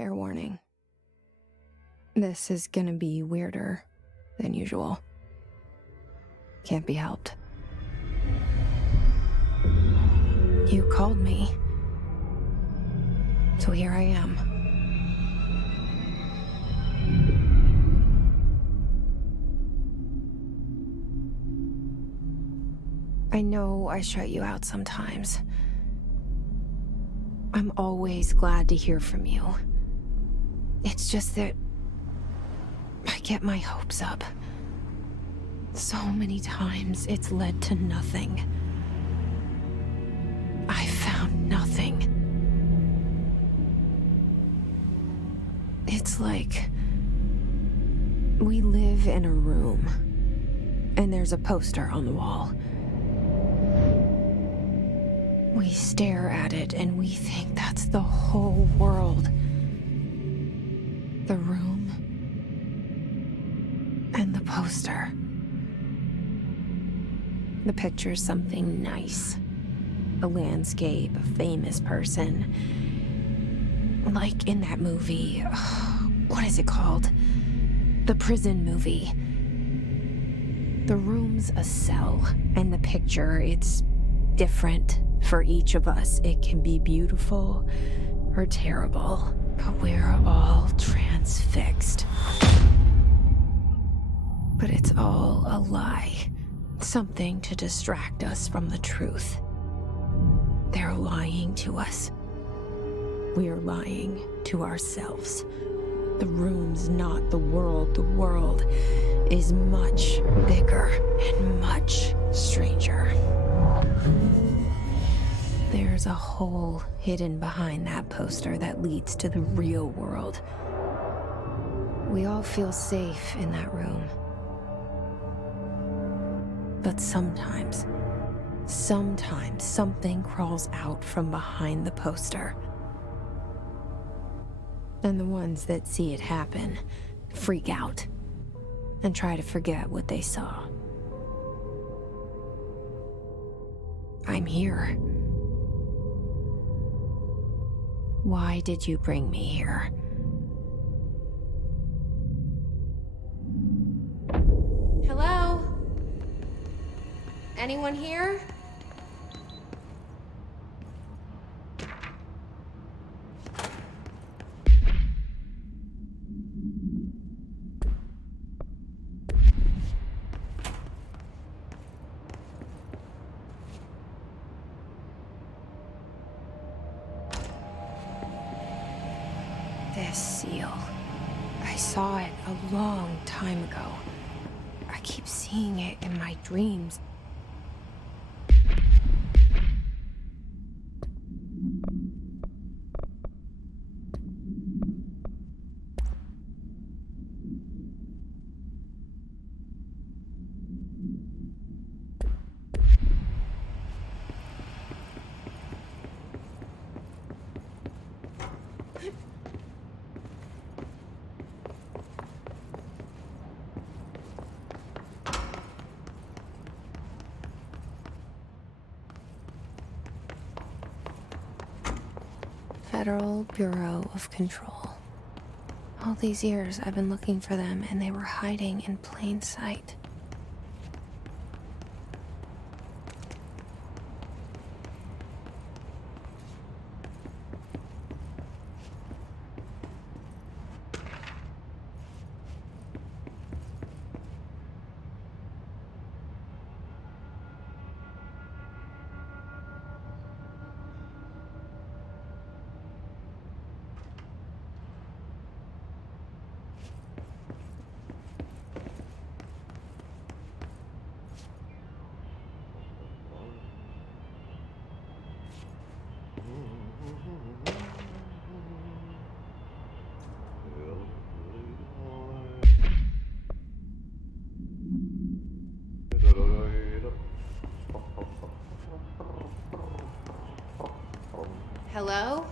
Fair warning. This is gonna be weirder than usual. Can't be helped. You called me. So here I am. I know I shut you out sometimes. I'm always glad to hear from you. It's just that I get my hopes up. So many times it's led to nothing. I found nothing. It's like we live in a room and there's a poster on the wall. We stare at it and we think that's the whole world. The room and the poster. The picture's something nice. A landscape, a famous person. Like in that movie, what is it called? The prison movie. The room's a cell, and the picture, it's different for each of us. It can be beautiful or terrible, but we're all transfixed. But it's all a lie. Something to distract us from the truth. They're lying to us. We're lying to ourselves. The room's not the world. The world is much bigger and much stranger. There's a hole hidden behind that poster that leads to the real world. We all feel safe in that room. But sometimes something crawls out from behind the poster. And the ones that see it happen freak out and try to forget what they saw. I'm here. Why did you bring me here? Hello? Anyone here? This seal. I saw it a long time ago. I keep seeing it in my dreams. Federal Bureau of Control. All these years I've been looking for them and they were hiding in plain sight. Hello?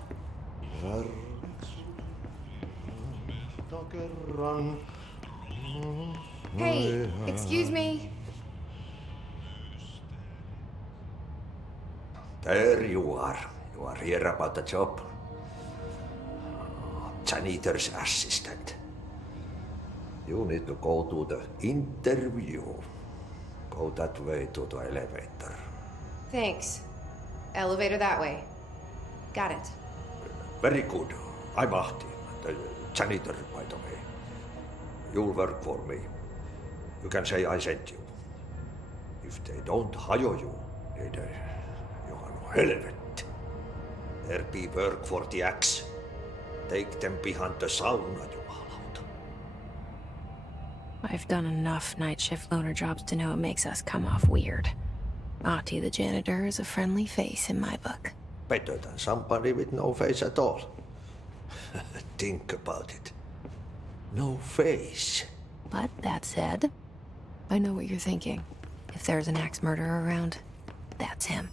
Hey, excuse me. There you are. You are here about the job. janitor's assistant. You need to go to the interview. Go that way to the elevator. Thanks. Elevator that way. Got it. Very good. I'm Ahti, the janitor, by the way. You'll work for me. You can say I sent you. If they don't hire you, niin Johan helvet. There be work for the axe. Take them behind the sauna, jumalauta. I've done enough night shift loner jobs to know it makes us come off weird. Ahti the janitor is a friendly face in my book. Better than somebody with no face at all. Think about it. No face. But that said, I know what you're thinking. If there's an axe murderer around, that's him.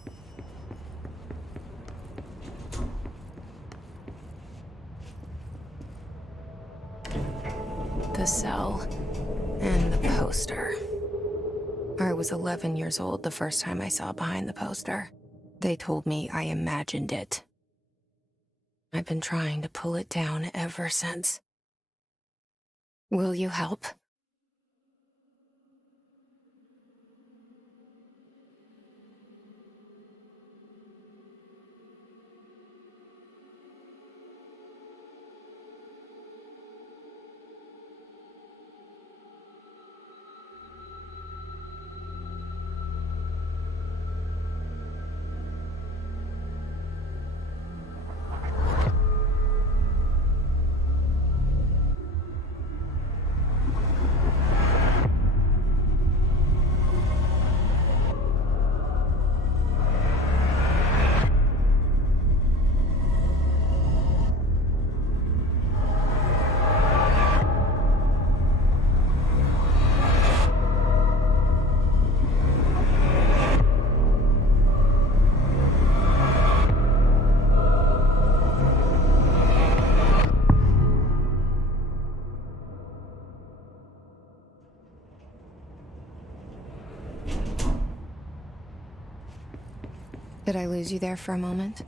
The cell and the poster. I was 11 years old the first time I saw behind the poster. They told me I imagined it. I've been trying to pull it down ever since. Will you help? Did I lose you there for a moment?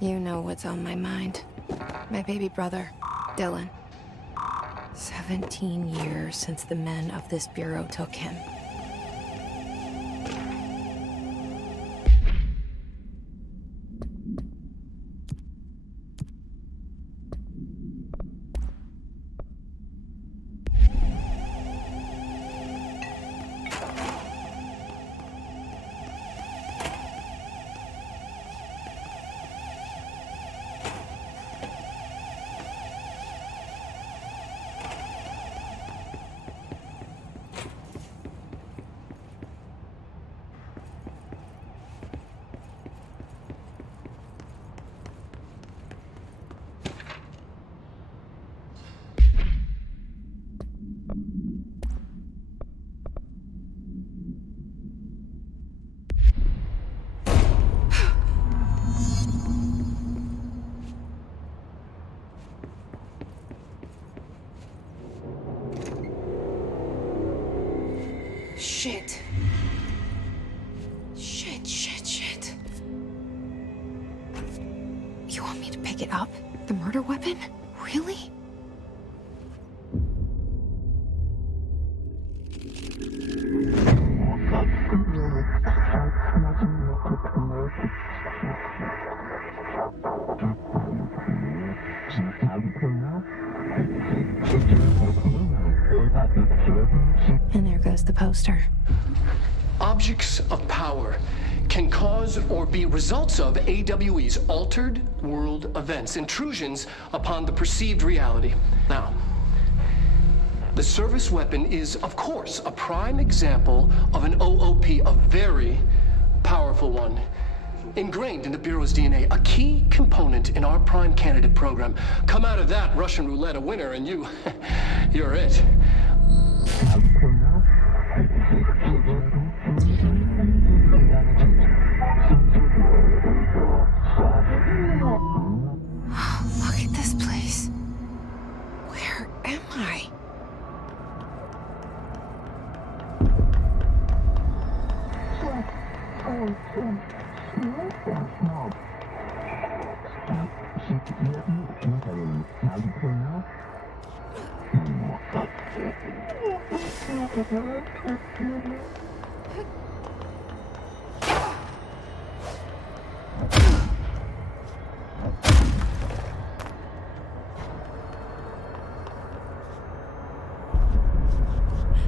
You know what's on my mind. My baby brother, Dylan. 17 years since the men of this bureau took him. Shit. Shit. You want me to pick it up? The murder weapon? Really? And there goes the poster. Objects of power can cause or be results of AWE's altered world events, intrusions upon the perceived reality. Now, the service weapon is, of course, a prime example of an OOP, a very powerful one. Ingrained in the Bureau's DNA, a key component in our prime candidate program. Come out of that Russian roulette a winner and you're it. Look at this place. Where am I?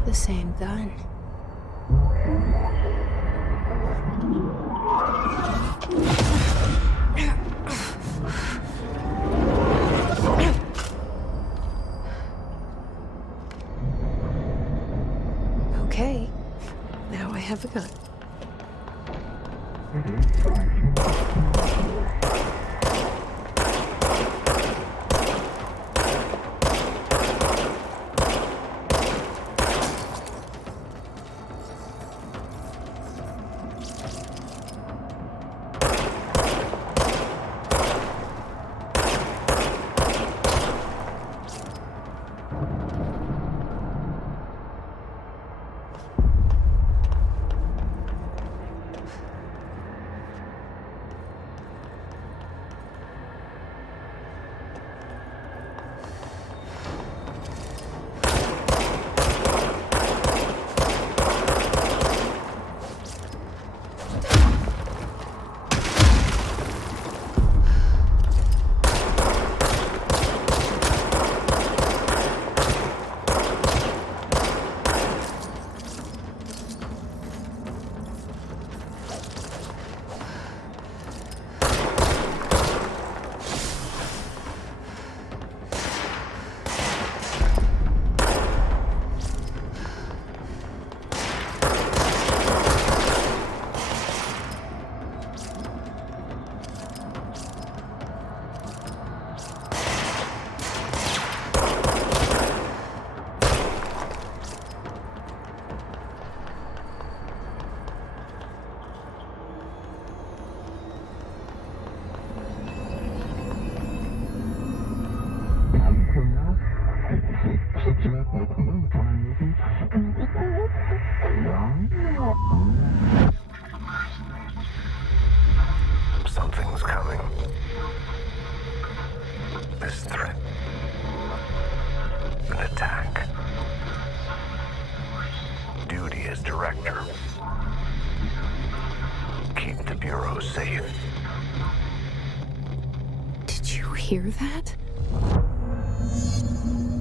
The same gun. Okay, now I have a gun. Something's coming. This threat. An attack. Duty as director. Keep the Bureau safe. Did you hear that?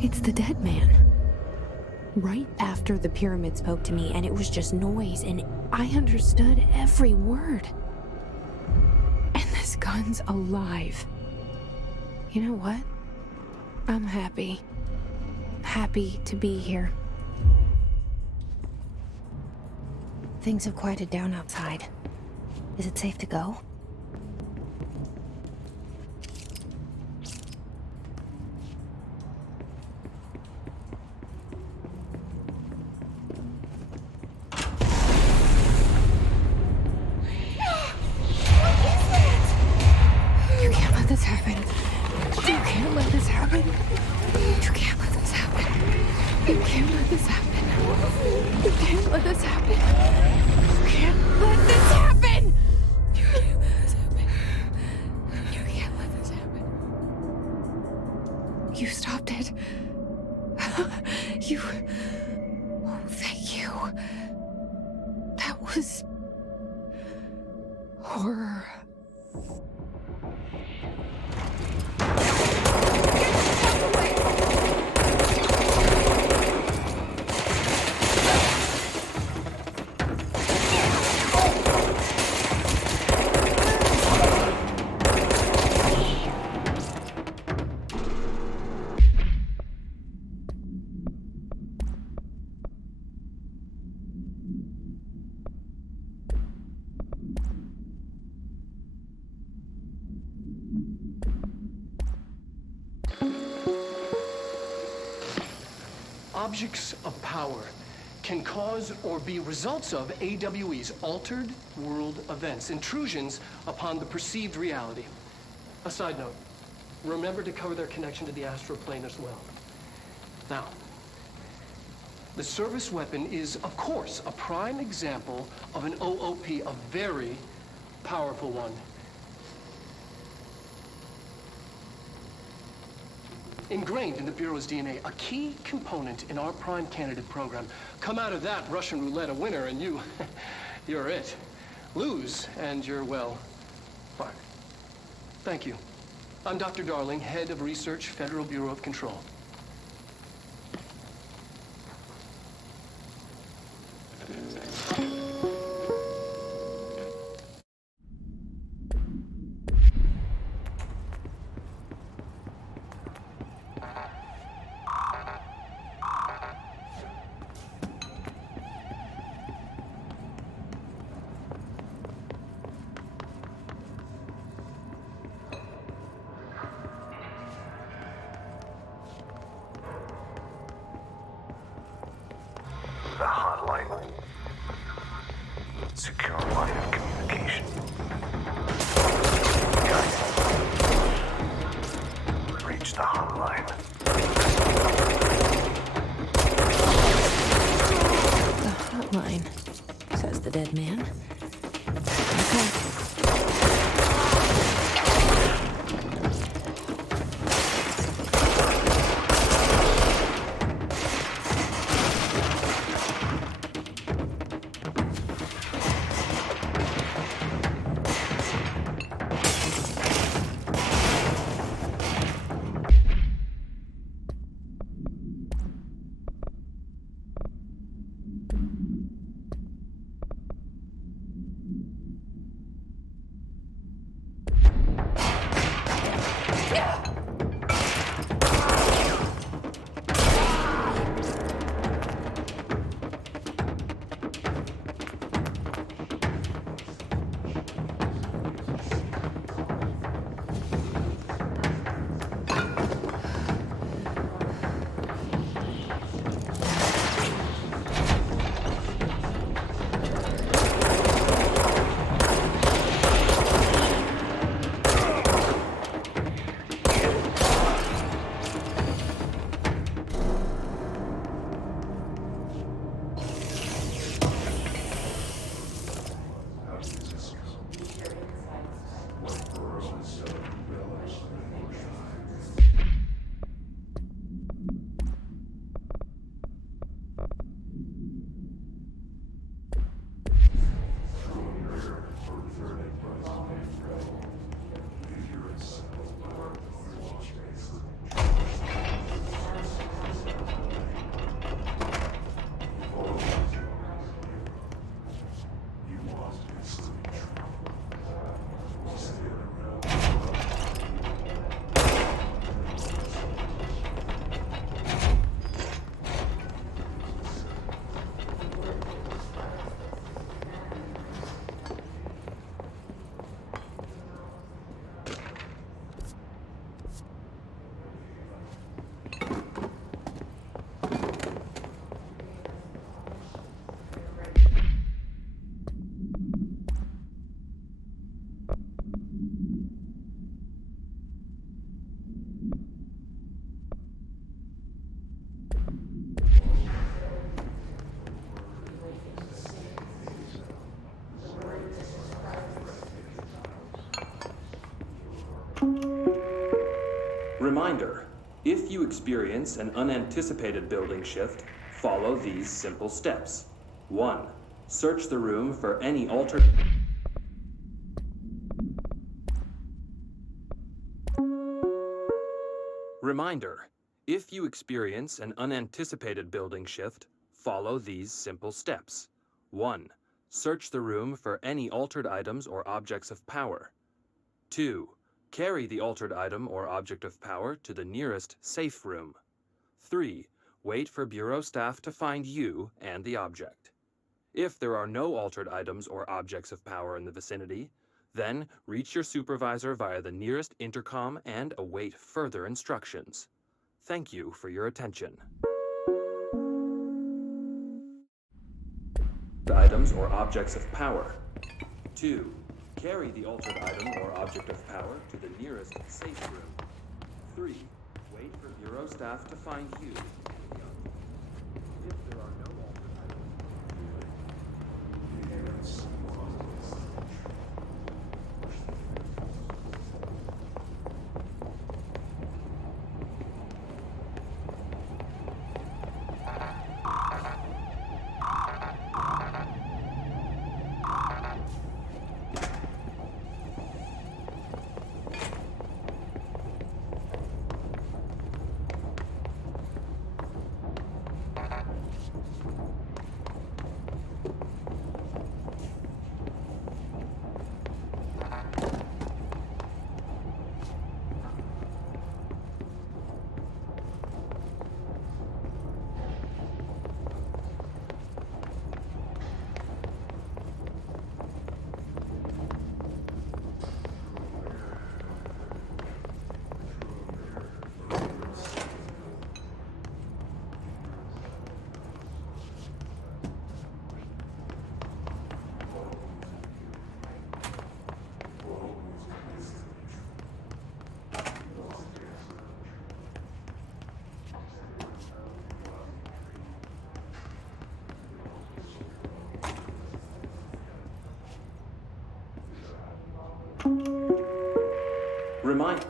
It's the dead man. Right after the pyramid spoke to me, and it was just noise, and I understood every word. And this gun's alive. You know what? I'm happy. Happy to be here. Things have quieted down outside. Is it safe to go? You stopped it. You... Oh, thank you. That was... horror. Objects of power can cause or be results of AWE's altered world events, intrusions upon the perceived reality. A side note, remember to cover their connection to the astral plane as well. Now, the service weapon is, of course, a prime example of an OOP, a very powerful one. ingrained in the Bureau's DNA, a key component in our prime candidate program. Come out of that Russian roulette a winner, and you're it. Lose, and you're, well, fucked. Thank you. I'm Dr. Darling, Head of Research, Federal Bureau of Control. The hotline. Secure line of communication. Got it. Reach the hotline. The hotline, says the dead man. Okay. Reminder, if you experience an unanticipated building shift, follow these simple steps. 1. Search the room for any altered... Reminder, if you experience an unanticipated building shift, follow these simple steps. 1. Search the room for any altered items or objects of power. 2. Carry the altered item or object of power to the nearest safe room. 3. Wait for Bureau staff to find you and the object. If there are no altered items or objects of power in the vicinity, then reach your supervisor via the nearest intercom and await further instructions. Thank you for your attention. Items or objects of power. 2. Carry the altered item or object of power to the nearest safe room. 3. Wait for Bureau staff to find you. If there are no altered items... Remind.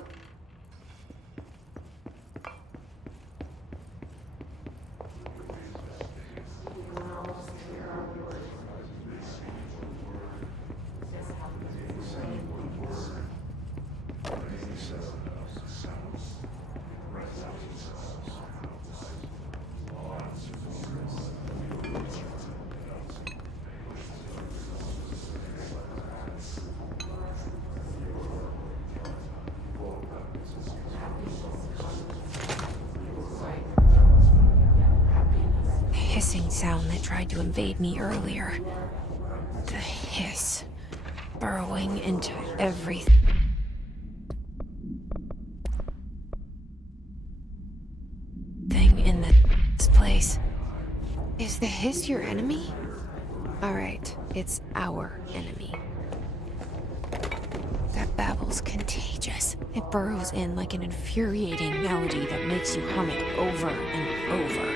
Hissing sound that tried to invade me earlier. The hiss, burrowing into everything in this place. Is the hiss your enemy? Alright, it's our enemy. That babble's contagious. It burrows in like an infuriating melody that makes you hum it over and over.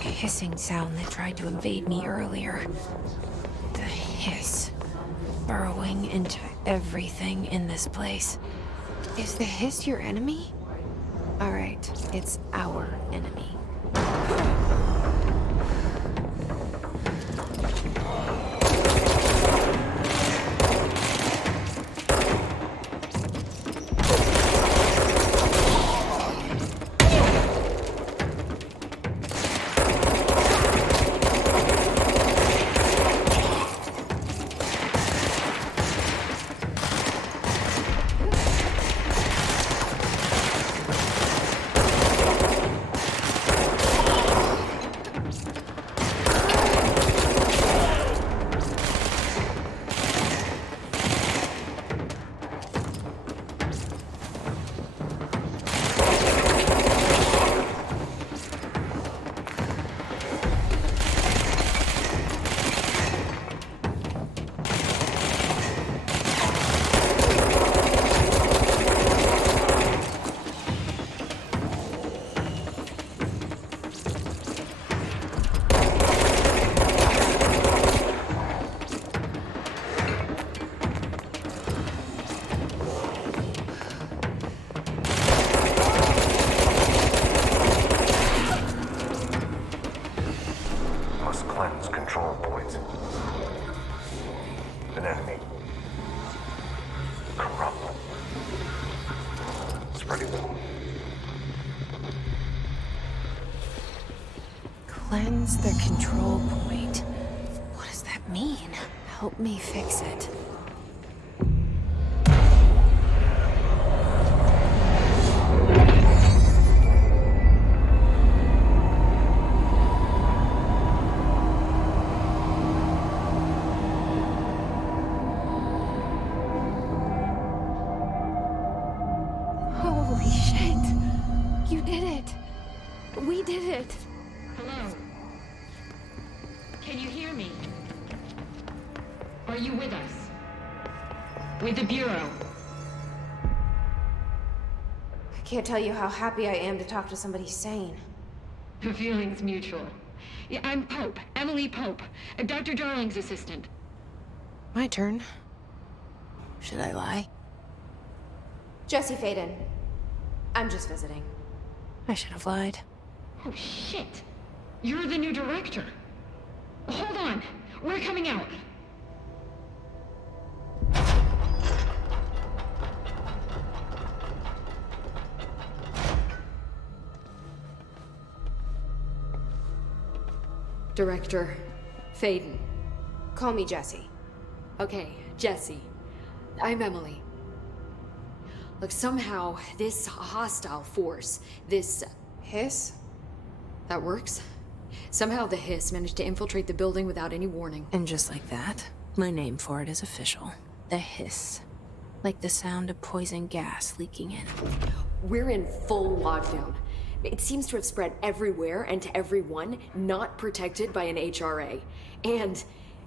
Hissing sound that tried to invade me earlier. The hiss, burrowing into everything in this place. Is the hiss your enemy? Alright, it's our enemy. Cleanse the control point. What does that mean? Help me fix it. Holy shit! You did it! We did it! Hello? Can you hear me? Are you with us? with the Bureau. I can't tell you how happy I am to talk to somebody sane. The feeling's mutual. Yeah, I'm Pope, Emily Pope, Dr. Darling's assistant. My turn. Should I lie? Jesse Faden. I'm just visiting. I should have lied. Oh, shit. You're the new director. Hold on. We're coming out. Director Faden. Call me Jesse. Okay, Jesse. I'm Emily. Look, somehow this hostile force, this... Hiss? That works? Somehow the hiss managed to infiltrate the building without any warning. And just like that, my name for it is official. The hiss. Like the sound of poison gas leaking in. We're in full lockdown. It seems to have spread everywhere and to everyone not protected by an HRA. And,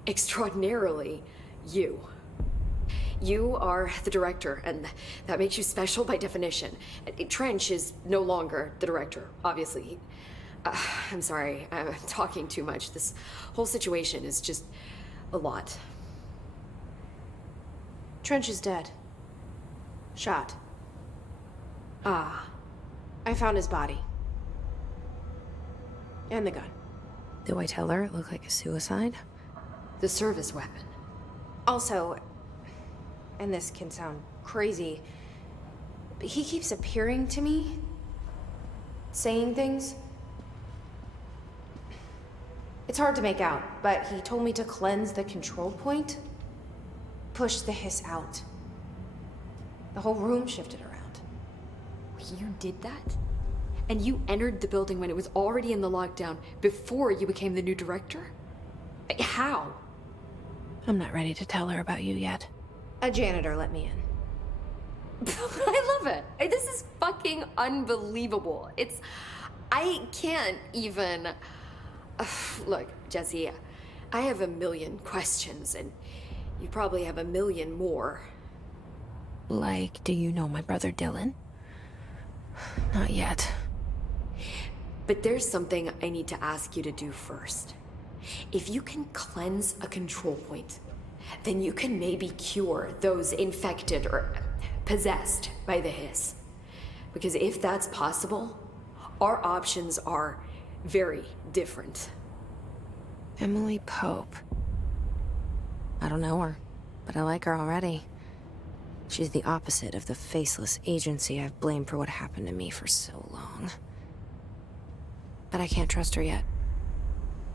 extraordinarily, you. You are the director, and that makes you special by definition. Trench is no longer the director, obviously. I'm sorry, I'm talking too much. This whole situation is just a lot. Trench is dead. Shot. Ah. I found his body. And the gun. Do I tell her it looked like a suicide? The service weapon. Also, and this can sound crazy, but he keeps appearing to me, saying things. It's hard to make out, but he told me to cleanse the control point, push the hiss out. The whole room shifted around. You did that? And you entered the building when it was already in the lockdown before you became the new director? How? I'm not ready to tell her about you yet. A janitor let me in. I love it. This is fucking unbelievable. I can't even... Look, Jesse, I have a million questions, and you probably have a million more. Like, do you know my brother Dylan? Not yet. But there's something I need to ask you to do first. If you can cleanse a control point, then you can maybe cure those infected or possessed by the hiss. Because if that's possible, our options are very different. Emily Pope. I don't know her, but I like her already. She's the opposite of the faceless agency I've blamed for what happened to me for so long. But I can't trust her yet.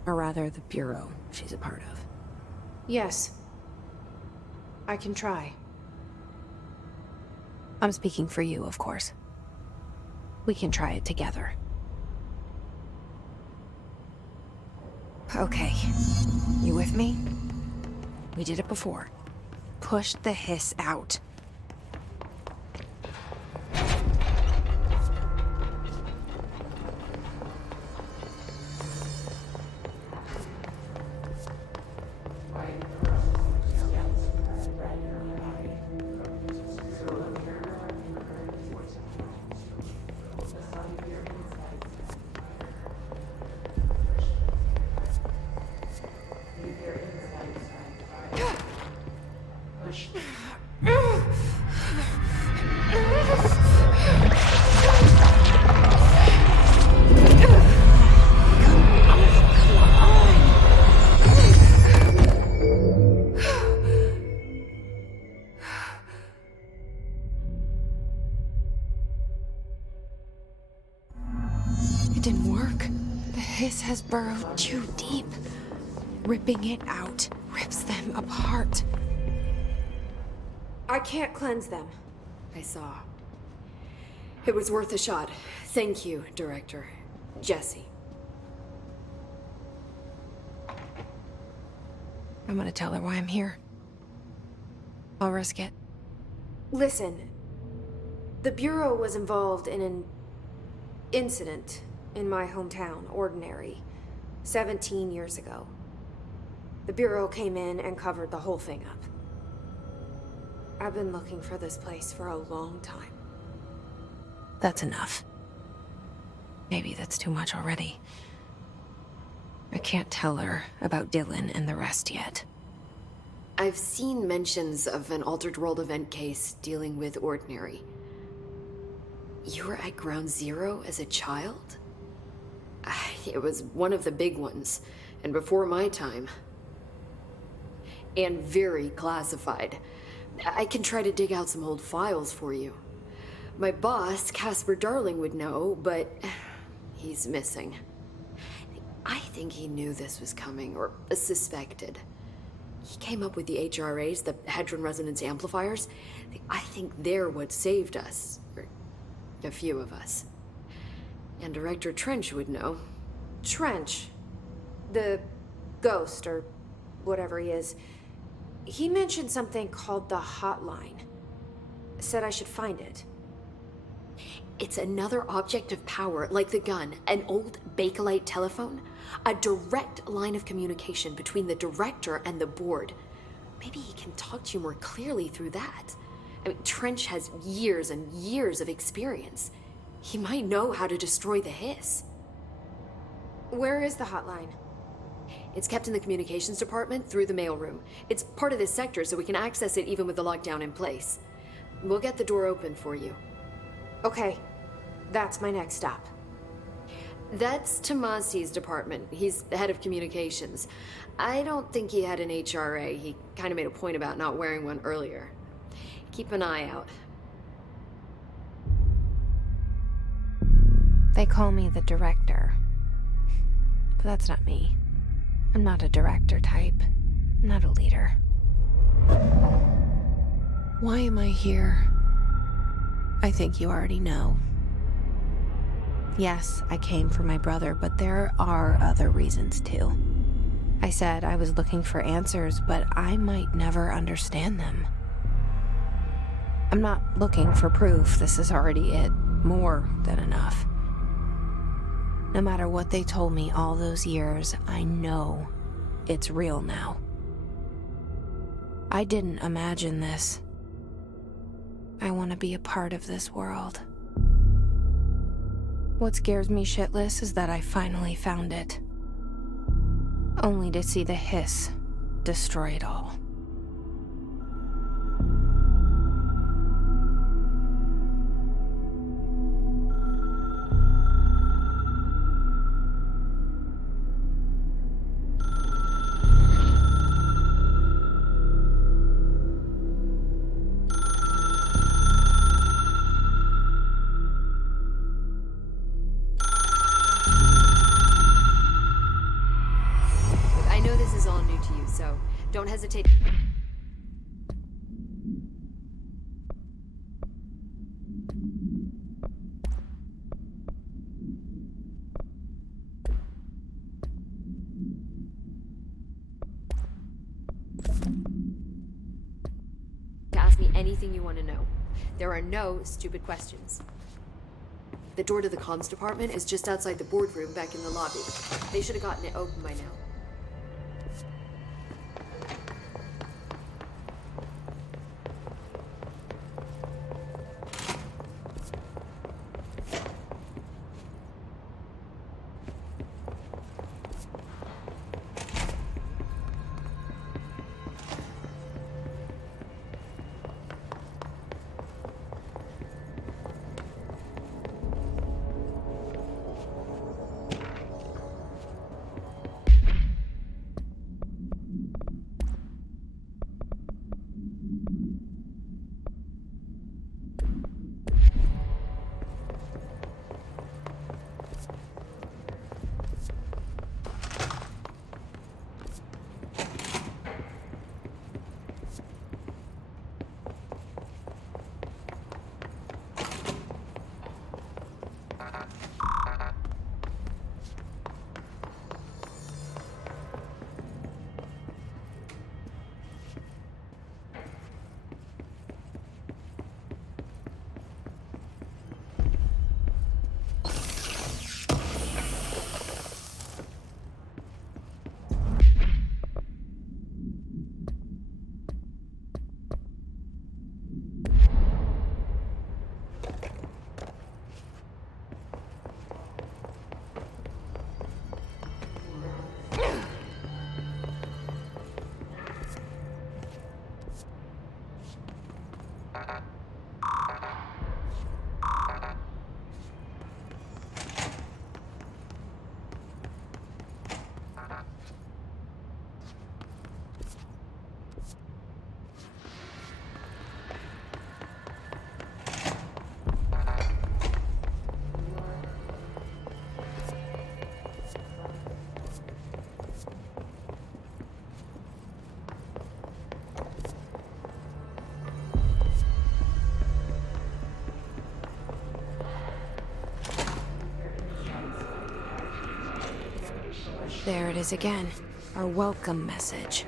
Or rather, the Bureau she's a part of. Yes. I can try. I'm speaking for you, of course. We can try it together. Okay. You with me? We did it before. Push the hiss out. Has burrowed too deep. Ripping it out rips them apart. I can't cleanse them. I saw. It was worth a shot. Thank you, Director. Jesse. I'm gonna tell her why I'm here. I'll risk it. Listen. The Bureau was involved in an incident in my hometown, Ordinary, 17 years ago. The Bureau came in and covered the whole thing up. I've been looking for this place for a long time. That's enough. Maybe that's too much already. I can't tell her about Dylan and the rest yet. I've seen mentions of an Altered World event case dealing with Ordinary. You were at Ground Zero as a child? It was one of the big ones, and before my time. And very classified. I can try to dig out some old files for you. My boss, Casper Darling, would know, but he's missing. I think he knew this was coming, or suspected. He came up with the HRAs, the Hadron Resonance Amplifiers. I think they're what saved us. Or a few of us. And Director Trench would know. Trench. The ghost, or whatever he is. He mentioned something called the hotline. Said I should find it. It's another object of power, like the gun, an old Bakelite telephone. A direct line of communication between the director and the board. Maybe he can talk to you more clearly through that. I mean, Trench has years and years of experience. He might know how to destroy the hiss. Where is the hotline? It's kept in the communications department through the mailroom. It's part of this sector, so we can access it even with the lockdown in place. We'll get the door open for you. Okay, that's my next stop. That's Tomasi's department. He's the head of communications. I don't think he had an HRA. He kind of made a point about not wearing one earlier. Keep an eye out. They call me the director. But that's not me. I'm not a director type. I'm not a leader. Why am I here? I think you already know. Yes, I came for my brother, but there are other reasons too. I said I was looking for answers, but I might never understand them. I'm not looking for proof. This is already it. More than enough. No matter what they told me all those years, I know it's real now. I didn't imagine this. I want to be a part of this world. What scares me shitless is that I finally found it. Only to see the hiss destroy it all. Don't hesitate. Ask me anything you want to know. There are no stupid questions. The door to the comms department is just outside the boardroom back in the lobby. They should have gotten it open by now. There it is again. Our welcome message.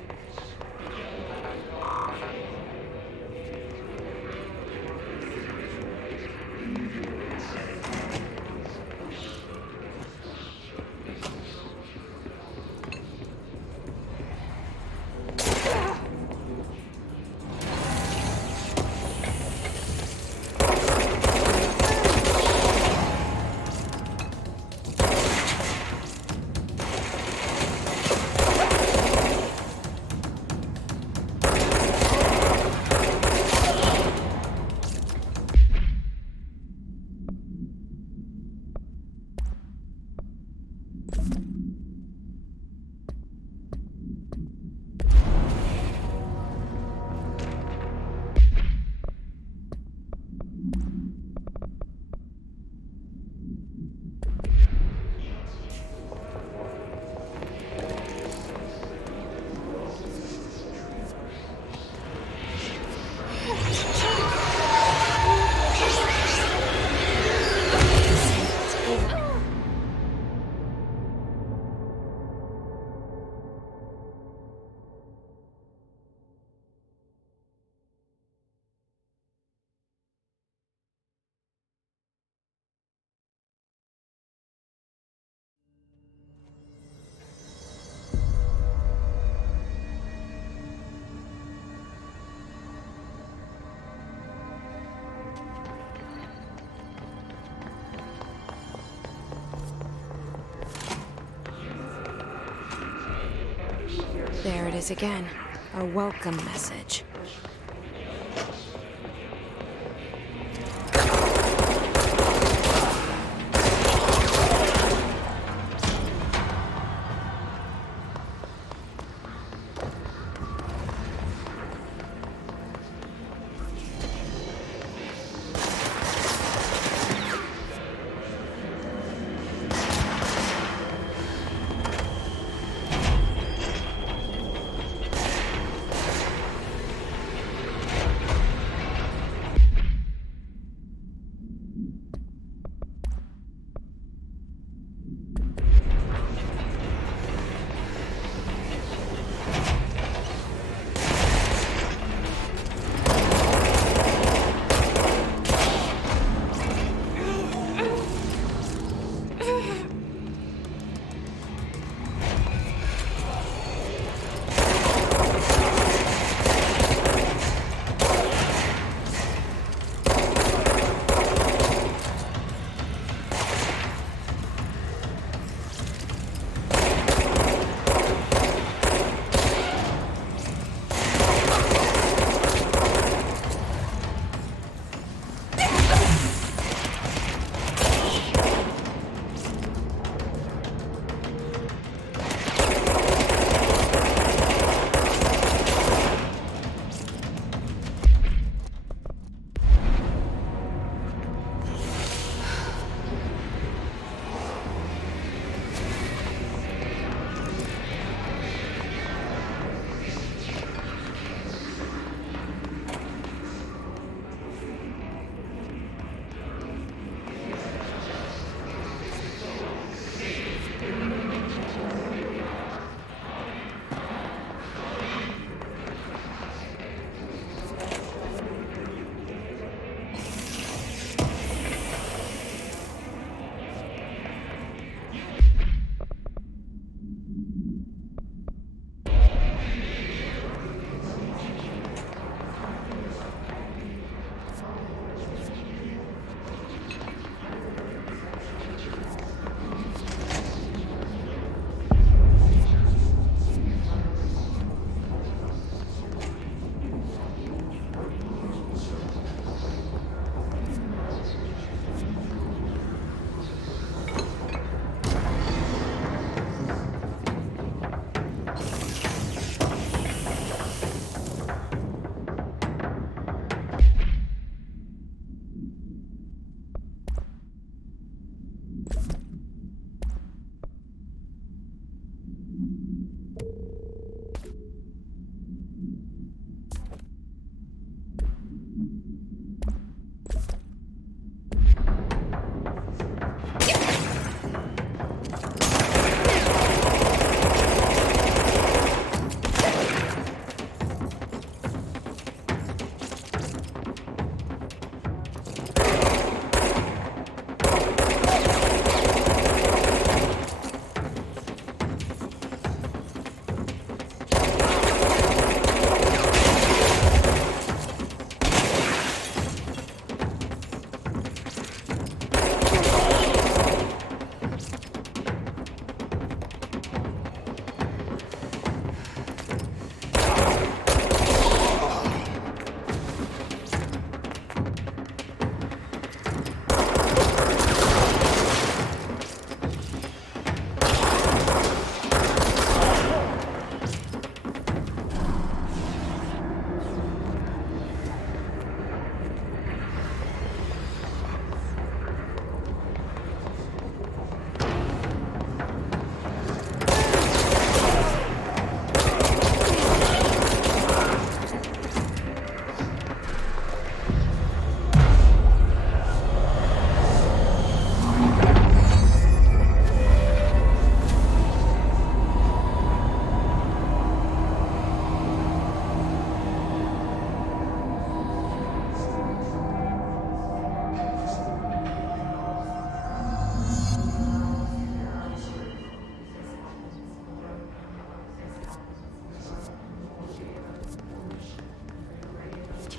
There it is again. Our welcome message.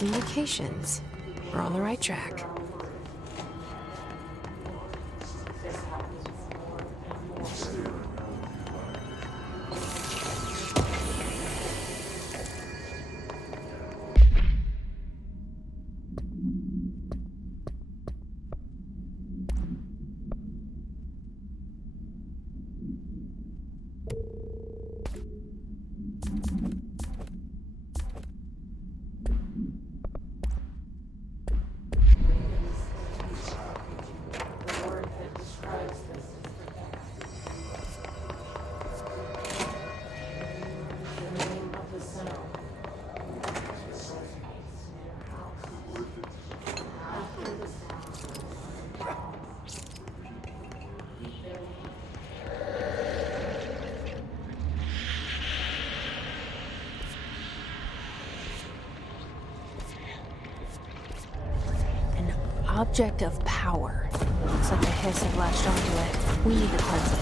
Communications. We're on the right track. Object of power. Looks like the hiss have latched onto it. We need to cleanse it.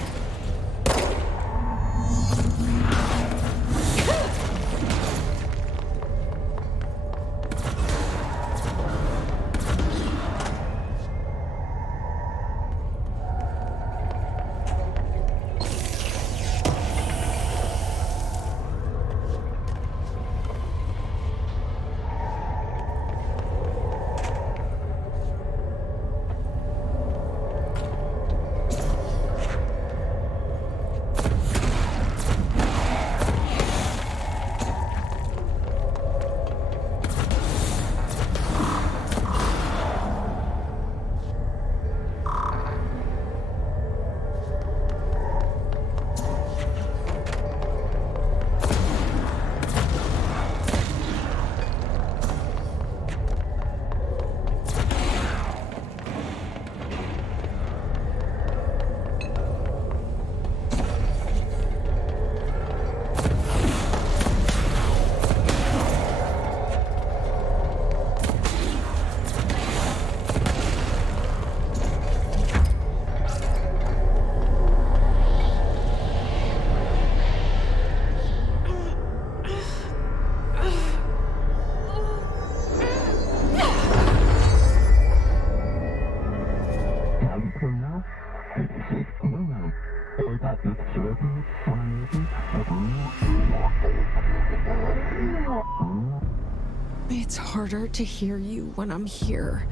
It's harder to hear you when I'm here.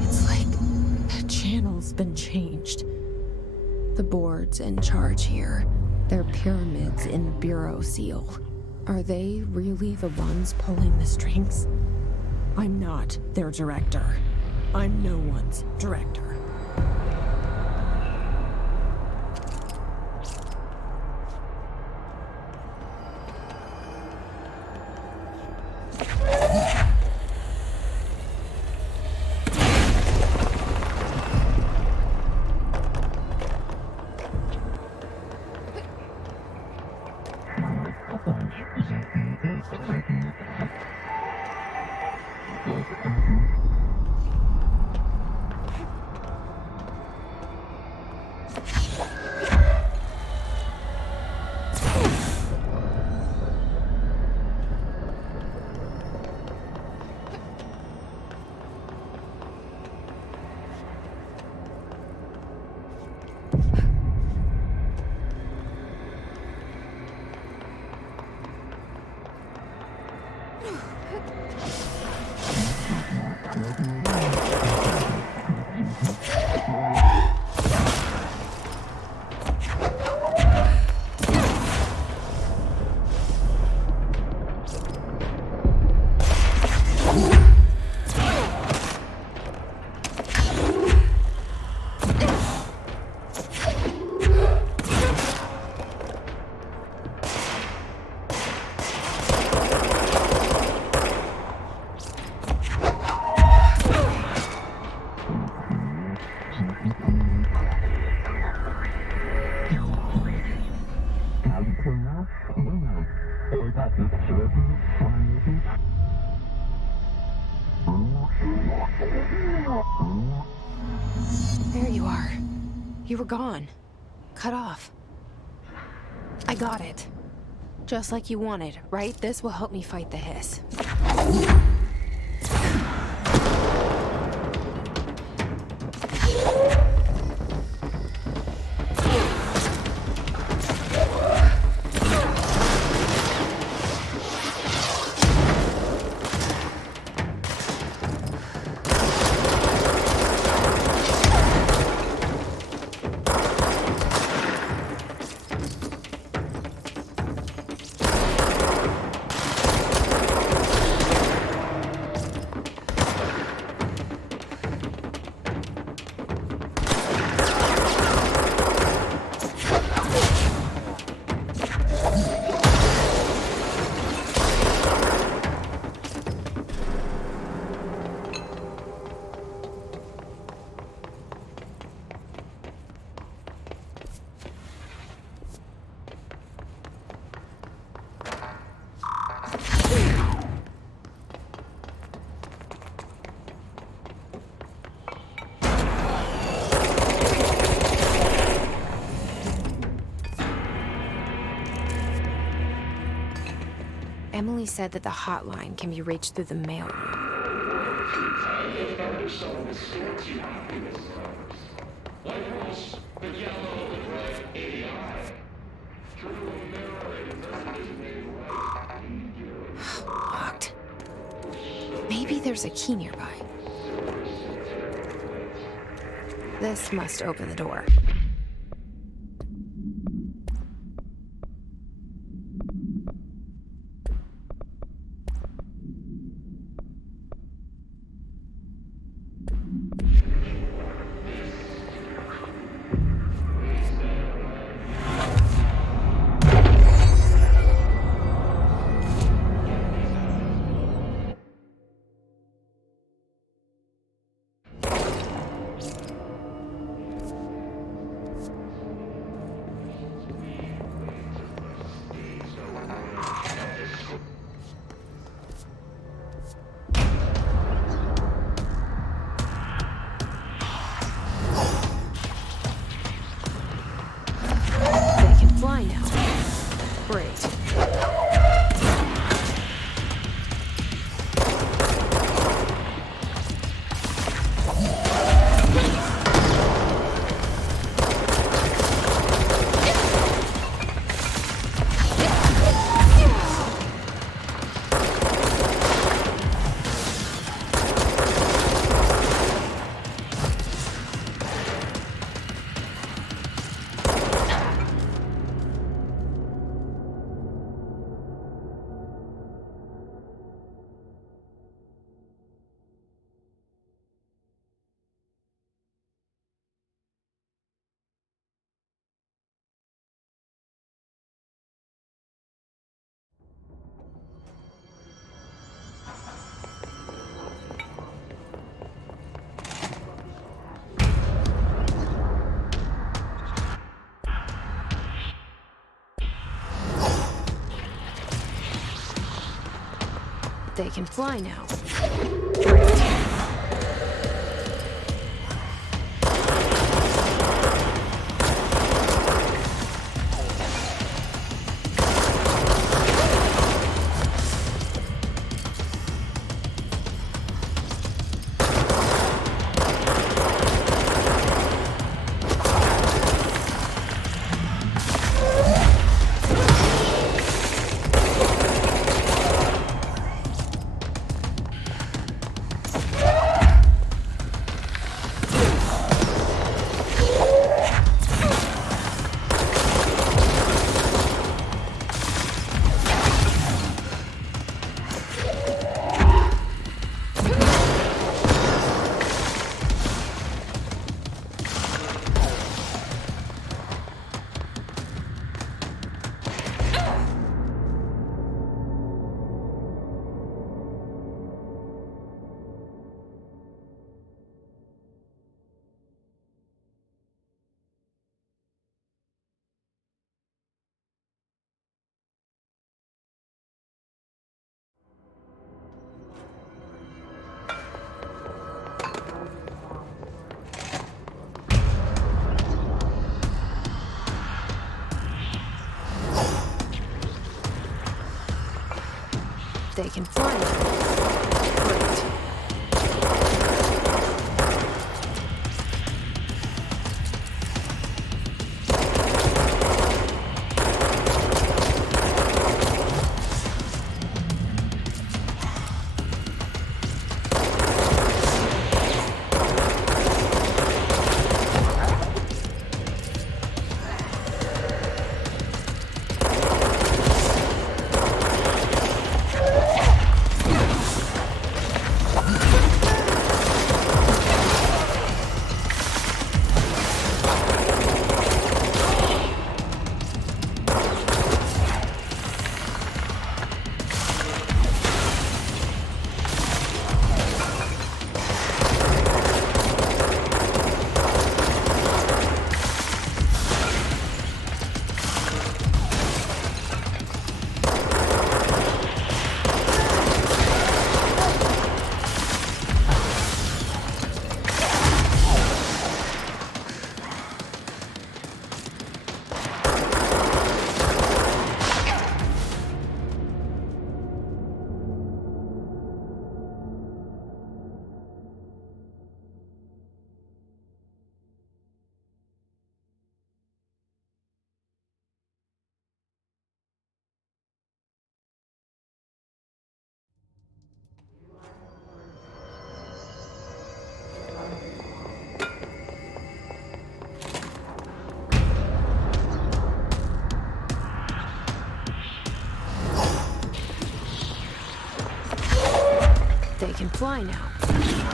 It's like the channel's been changed. The board's in charge here. They're pyramids in the bureau seal. Are they really the ones pulling the strings? I'm not their director. I'm no one's director. There you are. You were gone. Cut off. I got it. Just like you wanted, right? This will help me fight the hiss. Emily said that the hotline can be reached through the mailroom. Locked. Maybe there's a key nearby. This must open the door. They can fly now. Great. They can fly now. Great. fly now.